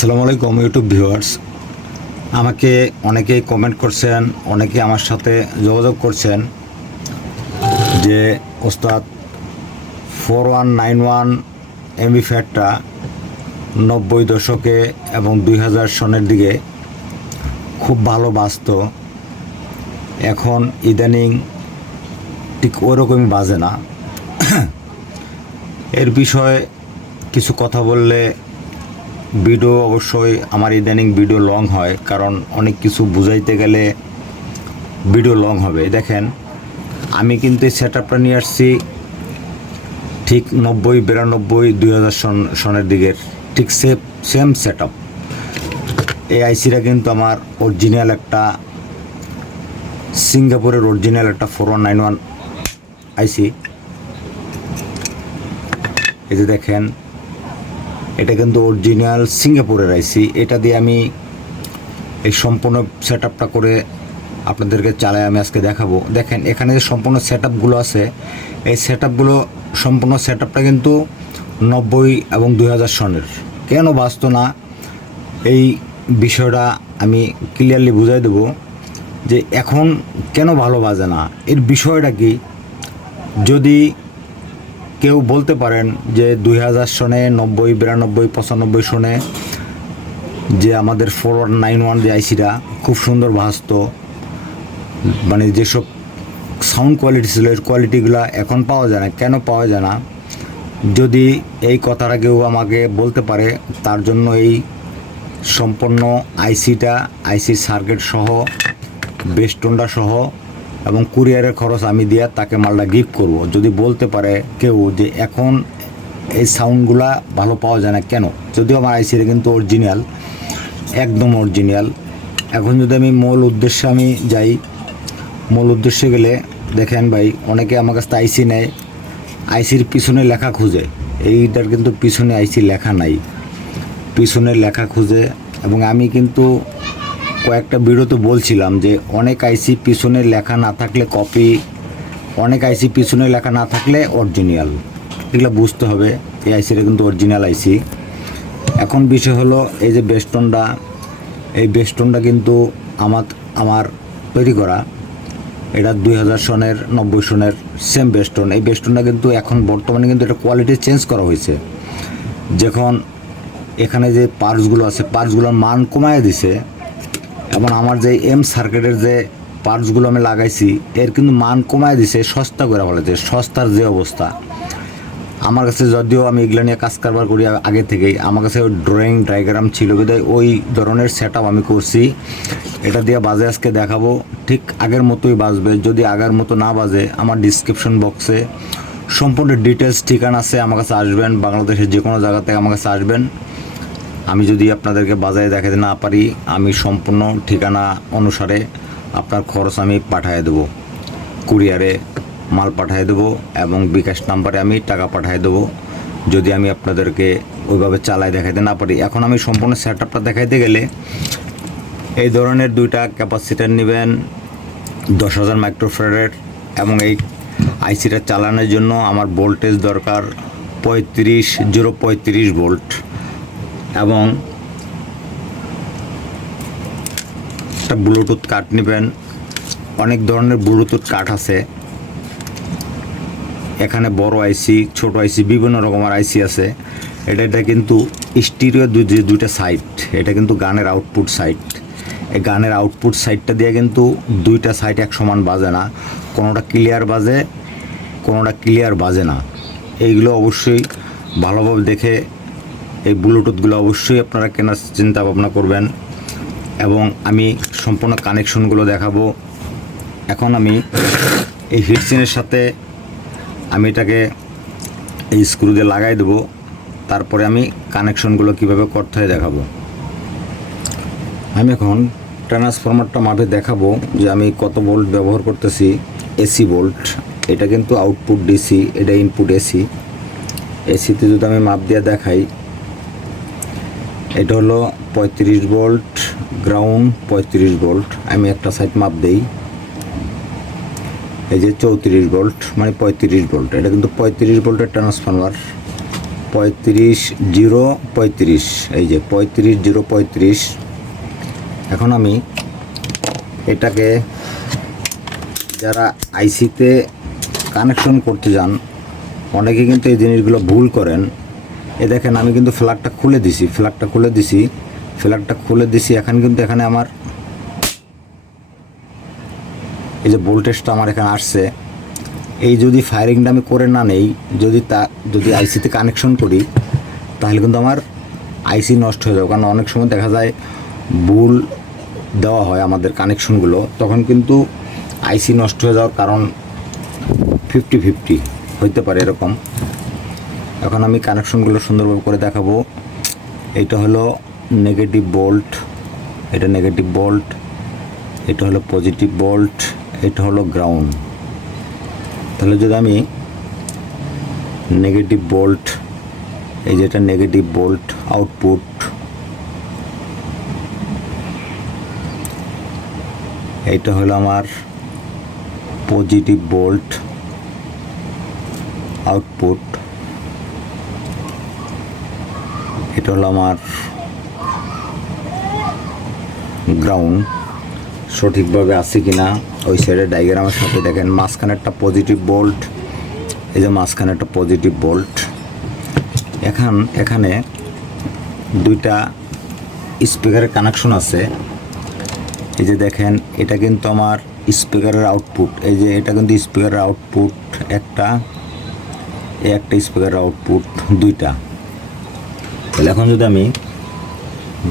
আসসালামু আলাইকুম YouTube viewers আমাকে অনেকেই কমেন্ট করছেন, অনেকে আমার সাথে যোগাযোগ করছেন যে, ওস্তাদ four one nine one MB ফ্যাটটা নব্বই দশকে এবং দুই হাজার সনের দিকে খুব ভালো বাজত এখন ইদানিং ঠিক ওরকমই বাজে না। এর বিষয়ে কিছু কথা বললে ভিডিও অবশ্যই আমার ইদানিং ভিডিও লং হয়, কারণ অনেক কিছু বুঝাইতে গেলে ভিডিও লং হবে। দেখেন, আমি কিন্তু এই সেট আপটা নিয়ে আসছি ঠিক নব্বই, বিরানব্বই, দুই হাজার সন, সনের দিকের, ঠিক সেম সেম সেট আপ এই আইসিটা কিন্তু আমার অরিজিনাল একটা, সিঙ্গাপুরের অরিজিনাল একটা four one nine one IC এই যে দেখেন এটা কিন্তু অরিজিনাল সিঙ্গাপুরের আইসি এটা দিয়ে আমি এই সম্পূর্ণ সেট করে আপনাদেরকে চালায় আমি আজকে দেখাবো। দেখেন, এখানে যে সম্পূর্ণ সেট আছে, এই সেট সম্পূর্ণ সেট কিন্তু নব্বই এবং দুই হাজার সনের। কেন বাঁচত না? এই বিষয়টা আমি ক্লিয়ারলি বুঝাই দেবো যে এখন কেন ভালো বাজে না? এর বিষয়টা কি? যদি কেউ বলতে পারেন যে দুই হাজার সনে নব্বই, বিরানব্বই, পঁচানব্বই সনে যে আমাদের ফোর ওয়ান নাইন ওয়ান যে আইসিটা খুব সুন্দর ভাসত মানে যেসব সাউন্ড কোয়ালিটি ছিল, এর কোয়ালিটিগুলো এখন পাওয়া যায় না। কেন পাওয়া যায় না? যদি এই কথাটা কেউ আমাকে বলতে পারে, তার জন্য এই সম্পূর্ণ আইসিটা আইসি সার্কিট সহ বেস্টনটা সহ এবং কুরিয়ারের খরচ আমি দিয়া তাকে মালটা গিফট করব। যদি বলতে পারে কেউ যে এখন এই সাউন্ডগুলা ভালো পাওয়া যায় না কেন? যদিও আমার আইসিটা কিন্তু অরিজিনাল একদম অরিজিনাল এখন যদি আমি মূল উদ্দেশ্যে আমি যাই, মূল উদ্দেশ্যে গেলে দেখেন ভাই, অনেকে আমার কাছে আইসি নেয় আইসির পিছনে লেখা খুঁজে। এইটার কিন্তু পিছনে আইসি লেখা নাই। পিছনে লেখা খুঁজে এবং আমি কিন্তু কয়েকটা ভিডিওতে বলছিলাম যে অনেক আইসি পিছনে লেখা না থাকলে কপি, অনেক আইসি পিছনে লেখা না থাকলে অরিজিনাল এগুলো বুঝতে হবে, এই আইসিটা কিন্তু অরিজিনাল আইসি। এখন বিষয় হলো এই যে বেস্টনটা এই বেস্টনটা কিন্তু আমার আমার তৈরি করা। এটা দুই হাজার সনের, নব্বই সনের সেম বেস্টন এই বেস্টনটা কিন্তু এখন বর্তমানে কিন্তু এটা কোয়ালিটি চেঞ্জ করা হয়েছে। যখন এখানে যে পার্টসগুলো আছে পার্টসগুলোর মান কমায় দিছে এবং আমার যে এম সার্কিটের যে পার্টসগুলো আমি লাগাইছি, এর কিন্তু মান কমায় দিছে, সস্তা করে বলেছে সস্তার যে অবস্থা। আমার কাছে যদিও আমি এগুলো নিয়ে কাজ কারবার করি আগে থেকেই, আমার কাছে ড্রয়িং ডায়াগ্রাম ছিল বিধায় ওই ধরনের সেট আমি করছি। এটা দিয়ে বাজে আজকে দেখাবো, ঠিক আগের মতোই বাজবে। যদি আগের মতো না বাজে, আমার ডিসক্রিপশন বক্সে সম্পূর্ণ ডিটেলস ঠিকানা আছে, আমার কাছে আসবেন। বাংলাদেশের যে কোনো জায়গা থেকে আমার কাছে আসবেন। আমি যদি আপনাদেরকে বাজারে দেখাতে না পারি, আমি সম্পূর্ণ ঠিকানা অনুসারে আপনার খরচ আমি পাঠিয়ে দেবো। কুরিয়ারে মাল পাঠিয়ে দেবো এবং বিকাশ নাম্বারে আমি টাকা পাঠিয়ে দেবো। যদি আমি আপনাদেরকে ওইভাবে চালায় দেখাতে না পারি, এখন আমি সম্পূর্ণ সেট আপটা দেখাইতে গেলে এই ধরনের দুইটা ক্যাপাসিটার নেবেন, দশ হাজার মাইক্রোফ্যারের এবং এই আইসিটা চালানোর জন্য আমার ভোল্টেজ দরকার পঁয়ত্রিশ জিরো পঁয়ত্রিশ ভোল্ট এবং একটা ব্লুটুথ কাট নেবেন। অনেক ধরনের ব্লুটুথ কাট আছে। এখানে বড় আইসি ছোট আইসি বিভিন্ন রকমের আইসি আছে। এটা এটা কিন্তু স্টিরিও যে দুইটা সাইড, এটা কিন্তু গানের আউটপুট সাইড। এই গানের আউটপুট সাইডটা দিয়ে কিন্তু দুইটা সাইড এক সমান বাজে না। কোনোটা ক্লিয়ার বাজে, কোনোটা ক্লিয়ার বাজে না। এইগুলো অবশ্যই ভালোভাবে দেখে এই ব্লুটুথগুলো অবশ্যই আপনারা কেনার চিন্তা ভাবনা করবেন এবং আমি সম্পূর্ণ কানেকশনগুলো দেখাবো। এখন আমি এই হিটসিনের সাথে আমি এটাকে এই স্ক্রু দিয়ে লাগাই দেবো। তারপরে আমি কানেকশনগুলো কীভাবে করতে হয় দেখাবো। আমি এখন ট্রান্সফরমারটা মাপে দেখাবো যে আমি কত ভোল্ট ব্যবহার করতেছি। এসি ভোল্ট, এটা কিন্তু আউটপুট ডিসি, এটা ইনপুট এসি। এসিতে যদি আমি মাপ দিয়ে দেখাই এটা হলো পঁয়ত্রিশ ভোল্ট গ্রাউন্ড, পঁয়ত্রিশ ভোল্ট। আমি একটা সাইড মাপ দেই। এই যে চৌত্রিশ ভোল্ট মানে পঁয়ত্রিশ ভোল্ট। এটা কিন্তু পঁয়ত্রিশ ভোল্টের ট্রান্সফরমার পঁয়ত্রিশ জিরো পঁয়ত্রিশ। এই যে পঁয়ত্রিশ জিরো পঁয়ত্রিশ। এখন আমি এটাকে যারা আইসিতে কানেকশন করতে যান অনেকে কিন্তু এই জিনিসগুলো ভুল করেন। এ দেখেন, আমি কিন্তু ফ্ল্যাগটা খুলে দিছি, ফ্ল্যাগটা খুলে দিছি, ফ্ল্যাগটা খুলে দিছি, এখন কিন্তু এখানে আমার এই যে ভোল্টেজটা আমার এখানে আসছে। এই যদি ফায়ারিংটা আমি করে না নেই, যদি তা, যদি আইসিতে কানেকশন করি, তাহলে কিন্তু আমার আইসি নষ্ট হয়ে যাবে। কারণ অনেক সময় দেখা যায় ভুল দেওয়া হয় আমাদের কানেকশনগুলো তখন কিন্তু আইসি নষ্ট হয়ে যাওয়ার কারণ ফিফটি ফিফটি হইতে পারে এরকম। এখন আমি কানেকশনগুলো সুন্দরভাবে করে দেখাবো। এইটা হলো নেগেটিভ বোল্ট এটা নেগেটিভ বোল্ট এটা হলো পজিটিভ বোল্ট এটা হলো গ্রাউন্ড তাহলে যদি আমি নেগেটিভ বোল্ট এই যেটা নেগেটিভ বোল্ট আউটপুট এইটা হলো আমার পজিটিভ বোল্ট আউটপুট এটা হলো আমার গ্রাউন্ড সঠিকভাবে আছে কি না ওই সাইডে ডায়াগ্রামের সাথে দেখেন মাঝখানে একটা পজিটিভ বোল্ট এই যে মাঝখানে একটা পজিটিভ বোল্ট এখান, এখানে দুইটা স্পিকারের কানেকশন আছে। এই যে দেখেন, এটা কিন্তু আমার স্পিকারের আউটপুট এই যে এটা কিন্তু স্পিকারের আউটপুট একটা একটা স্পিকারের আউটপুট দুইটা। তাহলে এখন যদি আমি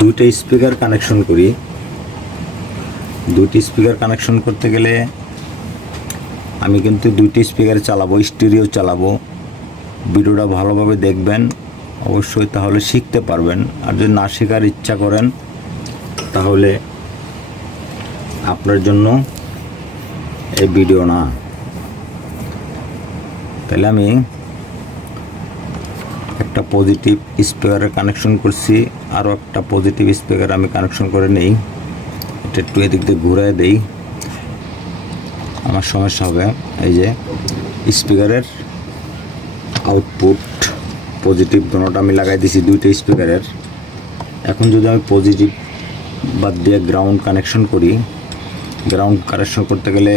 দুইটা স্পিকার কানেকশন করি দুটি স্পিকার কানেকশন করতে গেলে আমি কিন্তু দুইটি স্পিকার চালাবো স্টিরিও চালাবো। ভিডিওটা ভালোভাবে দেখবেন, অবশ্যই তাহলে শিখতে পারবেন। আর যদি না শেখার ইচ্ছা করেন, তাহলে আপনার জন্য এই ভিডিও না। তাহলে আমি একটা পজিটিভ স্পিকারের কানেকশন করছি আরও একটা পজিটিভ স্পিকার আমি কানেকশন করে নেই। এটা একটু এদিক দিয়ে ঘুরাই দেই। আমার সমস্যা হবে, এই যে স্পিকারের আউটপুট পজিটিভ দোনোটা আমি লাগাই দিছি, দুইটা স্পিকারের এখন যদি আমি পজিটিভ বাদ দিয়ে গ্রাউন্ড কানেকশন করি গ্রাউন্ড কানেকশন করতে গেলে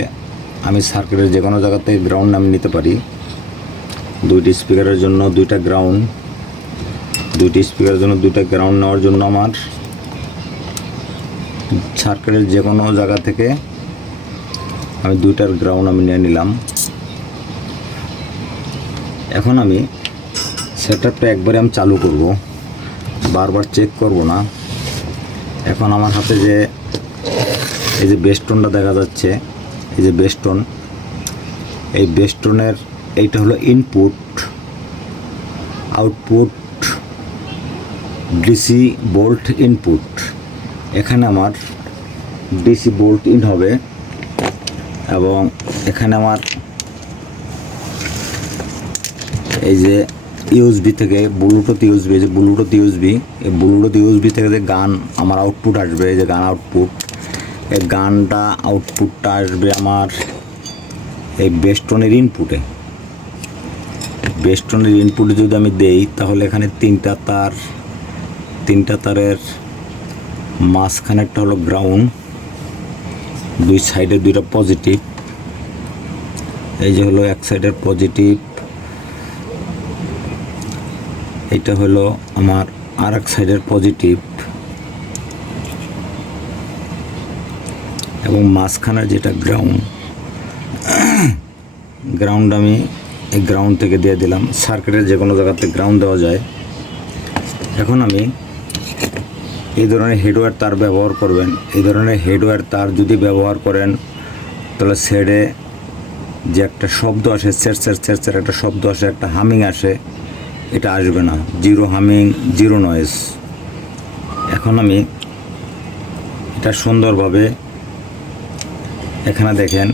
আমি সার্কিটের যে কোনো জায়গাতে গ্রাউন্ড আমি নিতে পারি। দুইটি স্পিকারের জন্য দুইটা গ্রাউন্ড দুইটি স্পিকারের জন্য, দুইটা গ্রাউন্ড নেওয়ার জন্য আমার। সার্কিটের যে কোনো জায়গা থেকে আমি দুইটার গ্রাউন্ড আমি নিয়ে নিলাম। এখন আমি সেটআপটা একবারে আমি চালু করব। বারবার চেক করব না। এখন আমার হাতে যে, এই যে বেস্টনটা দেখা যাচ্ছে, এই যে বেস্টন এই বেস্টনের এইটা হলো input output DC volt input. এখানে আমার ডিসি বোল্ট ইন হবে এবং এখানে আমার এই যে ইউএসবি থেকে ব্লুটুথ ইউএসবি যে ব্লুটুথ ইউএসবি এই ব্লুটুথ ইউএসবি থেকে যে গান আমার আউটপুট আসবে, এই যে গান আউটপুট এই গানটা আউটপুটটা আসবে আমার এই বেস্টনের ইনপুটে বেস্টনের ইনপুটে যদি আমি দেই, তাহলে এখানে তিনটা তার তিনটা তারের মাঝখানে একটা হলো গ্রাউন্ড দুই সাইডে দুইটা পজিটিভ এই যে হলো এক সাইডের পজিটিভ এটা হলো আমার আর এক সাইডের পজিটিভ এবং মাঝখানে যেটা গ্রাউন্ড গ্রাউন্ড আমি এই গ্রাউন্ড থেকে দিয়ে দিলাম। সার্কিটের যে কোনো জায়গাতে গ্রাউন্ড দেওয়া যায়। এখন আমি এই ধরনের হেডওয়্যার তার ব্যবহার করবেন। এই ধরনের হেডওয়্যার তার যদি ব্যবহার করেন, তাহলে সেডে যে একটা শব্দ আসে স্যার স্যার স্যার স্যার একটা শব্দ আসে, একটা হামিং আসে, এটা আসবে না। জিরো হামিং জিরো নয়েজ এখন আমি এটা সুন্দরভাবে এখানে দেখেন,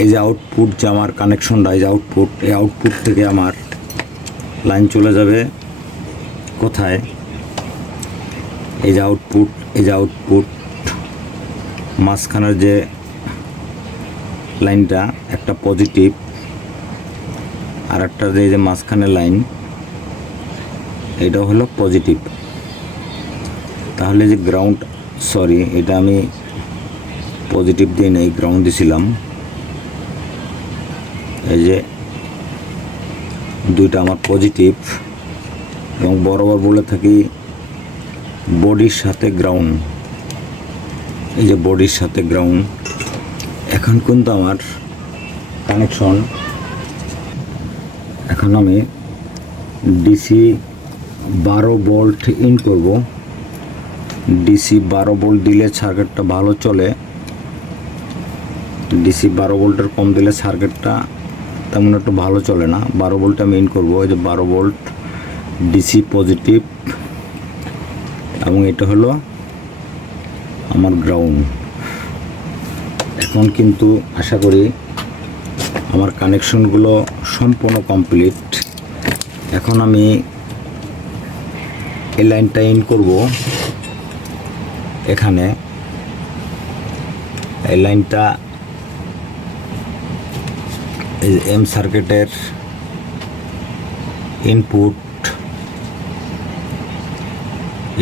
এই যে আউটপুট যে আমার কানেকশনটা এই যে আউটপুট এই আউটপুট থেকে আমার লাইন চলে যাবে। কোথায়? এই যে আউটপুট এই যে আউটপুট মাঝখানের যে লাইনটা, একটা পজিটিভ আর একটা যে যে মাঝখানের লাইন এটা হলো পজিটিভ তাহলে যে গ্রাউন্ড সরি এটা আমি পজিটিভ দিয়ে নেই গ্রাউন্ড দিছিলাম। এই যে দুইটা আমার পজিটিভ এবং বরাবর বলে থাকি বডির সাথে গ্রাউন্ড এই যে বডির সাথে গ্রাউন্ড এখন কিন্তু আমার কানেকশন এখন আমি ডিসি বারো ভোল্ট ইন করব। ডিসি বারো ভোল্ট দিলে সার্কিটটা ভালো চলে। ডিসি বারো ভোল্টের কম দিলে সার্কিটটা তেমন একটু ভালো চলে না। বারো ভোল্ট আমি ইন করব। এই যে বারো ভোল্ট ডিসি পজিটিভ এবং এটা হলো আমার গ্রাউন্ড এখন কিন্তু আশা করি আমার কানেকশনগুলো সম্পূর্ণ কমপ্লিট এখন আমি এই লাইনটা ইন করব। এখানে এই লাইনটা এম সার্কিটের ইনপুট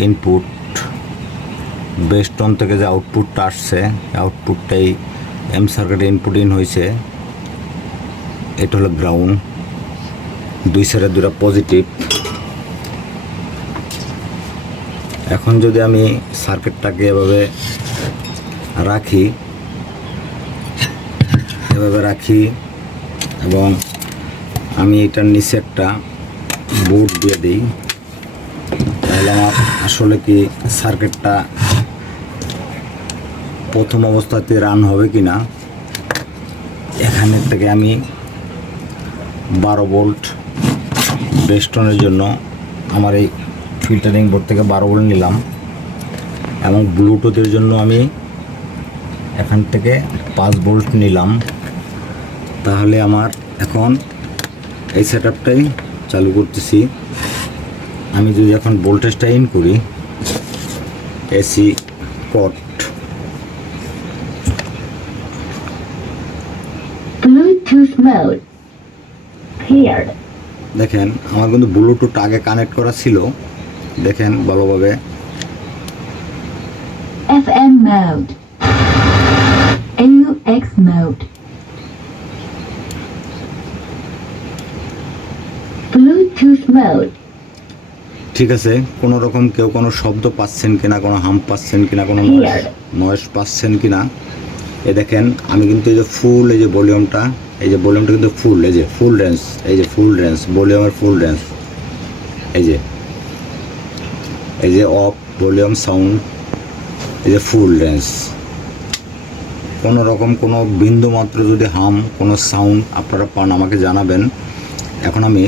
ইনপুট বেস্টন থেকে যে আউটপুটটা আসছে আউটপুটটাই এম সার্কিটে ইনপুট ইন হয়েছে এটা হলো গ্রাউন্ড দুই সাইডে দুটা পজিটিভ এখন যদি আমি সার্কিটটাকে এভাবে রাখি এভাবে রাখি, এবং আমি এটার নিচে একটা বোর্ড দিয়ে দিই। তাহলে আমার আসলে কি সার্কিটটা প্রথম অবস্থাতে রান হবে কি না এখানে থেকে আমি বারো ভোল্ট বেস্টনের জন্য আমার এই ফিল্টারিং বোর্ড থেকে বারো ভোল্ট নিলাম এবং ব্লুটুথের জন্য আমি এখান থেকে পাঁচ ভোল্ট নিলাম। তাহলে আমার এখন এই সেট চালু করতেছি। আমি যদি এখন ভোল্টেজটা ইন করি এসি কট. দেখেন আমার কিন্তু ব্লুটুথ আগে কানেক্ট করা ছিল দেখেন ভালোভাবে FM mode. AUX mode. Bluetooth mode. ঠিক আছে কোনো রকম কেউ কোনো শব্দ পাচ্ছেন কিনা কোনো হাম পাচ্ছেন কিনা কোনো. নয়েস পাচ্ছেন কিনা এ দেখেন আমি কিন্তু এই যে ফুল এই যে ভলিউমটা এই যে ভলিউমটা কিন্তু ফুল এই যে ফুল রেঞ্জ এই যে ফুল রেঞ্জ ভলিউমের ফুল রেঞ্জ এই যে এই যে অফ ভলিউম সাউন্ড এই যে ফুল রেঞ্জ কোনো রকম কোনো বিন্দু মাত্র যদি হাম কোনো সাউন্ড আপনারা পান আমাকে জানাবেন এখন আমি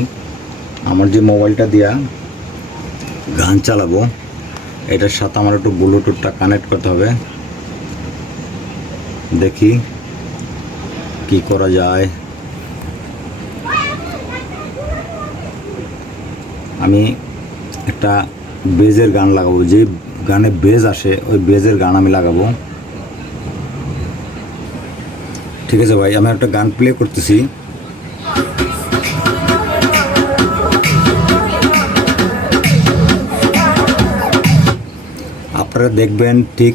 আমার যে মোবাইলটা দিয়া গান চালাবো। এটার সাথে আমার একটু ব্লুটুথটা কানেক্ট করতে হবে। দেখি কি করা যায়। আমি একটা বেজের গান লাগাবো। যে গানে বেজ আসে, ওই বেজের গান আমি লাগাবো। ঠিক আছে ভাই, আমি একটা গান প্লে করতেছি। আপনারা দেখবেন ঠিক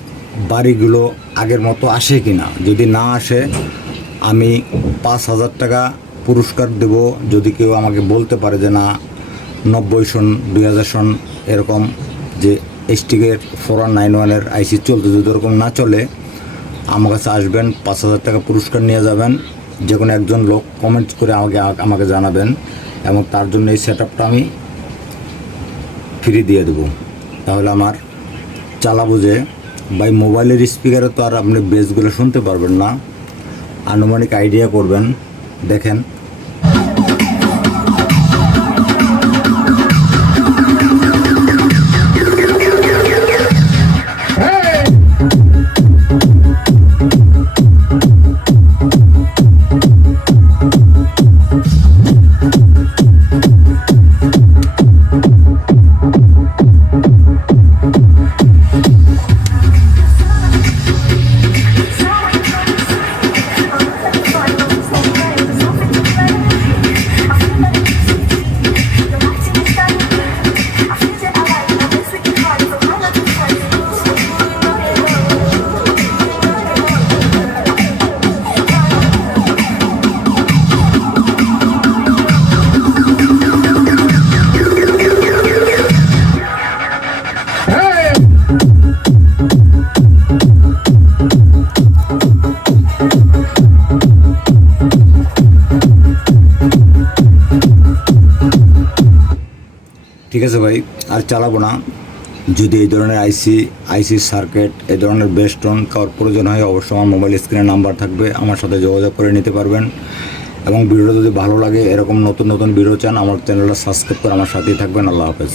বাড়িগুলো আগের মতো আসে কি না যদি না আসে, আমি পাঁচ হাজার টাকা পুরস্কার দেব। যদি কেউ আমাকে বলতে পারে যে, না, নব্বই সন, দুই হাজার সন, এরকম যে এসটিকের ফোর নাইন ওয়ানের আইসি চলতে যদি ওরকম না চলে, আমার কাছে আসবেন, পাঁচ হাজার টাকা পুরস্কার নিয়ে যাবেন। যে কোনো একজন লোক কমেন্ট করে আমাকে আমাকে জানাবেন এবং তার জন্য এই সেট আমি ফ্রি দিয়ে দেবো। তাহলে আমার চালাবো যে বাই মোবাইলের স্পিকারে তো আর আপনি বেসগুলো শুনতে পারবেন না। আনুমানিক আইডিয়া করবেন। দেখেন। ঠিক আছে ভাই, আর চালাবো না। যদি এই ধরনের আইসি আইসি সার্কিট এই ধরনের বেস্টন কারোর প্রয়োজন হয়, অবশ্যই আমার মোবাইল স্ক্রিনের নাম্বার থাকবে, আমার সাথে যোগাযোগ করে নিতে পারবেন। এবং ভিডিওটা যদি ভালো লাগে, এরকম নতুন নতুন ভিডিও চান, আমার চ্যানেলটা সাবস্ক্রাইব করে আমার সাথেই থাকবেন। আল্লাহ হাফেজ।